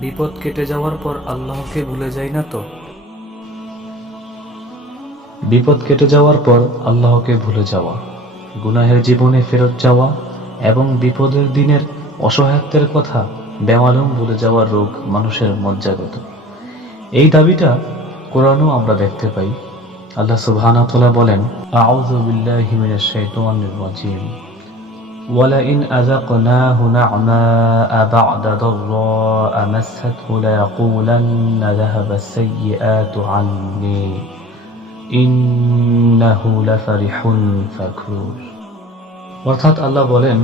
বিপদ কেটে যাওয়ার পর আল্লাহকে ভুলে যাই না তো? বিপদ কেটে যাওয়ার পর আল্লাহকে ভুলে যাওয়া, গুনাহের জীবনে ফেরত যাওয়া এবং বিপদের দিনের অসহায়ত্বের কথা বেমালুম ভুলে যাওয়ার রোগ মানুষের মজ্জাগত এই দাবিটা কোরআনও আমরা দেখতে পাই। আল্লাহ সুবহানাহু ওয়া তাআলা বলেন, আউযু বিল্লাহি মিনাশ শাইতানির রাজীম। ولئن أذقناه نعماء بعد ضراء مسته ليقولن ذهب السيئات عني إنه لفرح فكور অর্থাৎ আল্লাহ বলেন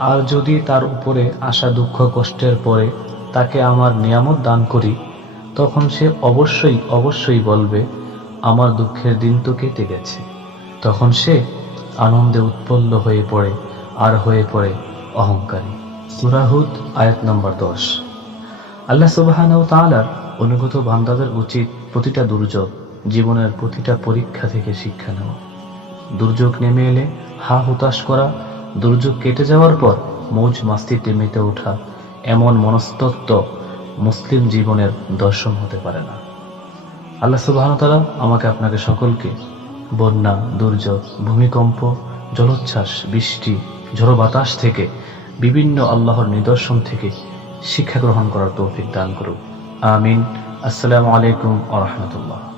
আর যদি তার উপরে আসা দুঃখ কষ্টের পরে তাকে আমার নিয়ামত দান করি তখন সে অবশ্যই অবশ্যই বলবে আমার দুঃখের দিন তো কেটে গেছে তখন সে আনন্দে উৎপল্ল হয়ে পড়ে আর হয়ে পড়ে অহংকারী। সুরাহুদ আয়াত নম্বর দশ। আল্লাহ সুবাহানাউ তাআলার অনুগত বান্দাদের উচিত প্রতিটা দুর্যোগ জীবনের প্রতিটা পরীক্ষা থেকে শিক্ষা নেওয়া। দুর্যোগ নেমে এলে হা হুতাশ করা, দুর্যোগ কেটে যাওয়ার পর মৌজ মাস্তিতে মেতে ওঠা এমন মনস্তত্ব মুসলিম জীবনের দর্শন হতে পারে না। আল্লাহ সুবাহতালা আমাকে আপনাকে সকলকে বন্যা, দুর্যোগ, ভূমিকম্প, জলোচ্ছ্বাস, বৃষ্টি ঝড়ো বাতাস থেকে, বিভিন্ন আল্লাহর নিদর্শন থেকে শিক্ষা গ্রহণ করার তৌফিক দান করুক। আমিন। আসসালামু আলাইকুম আ রহমতুল্লাহ।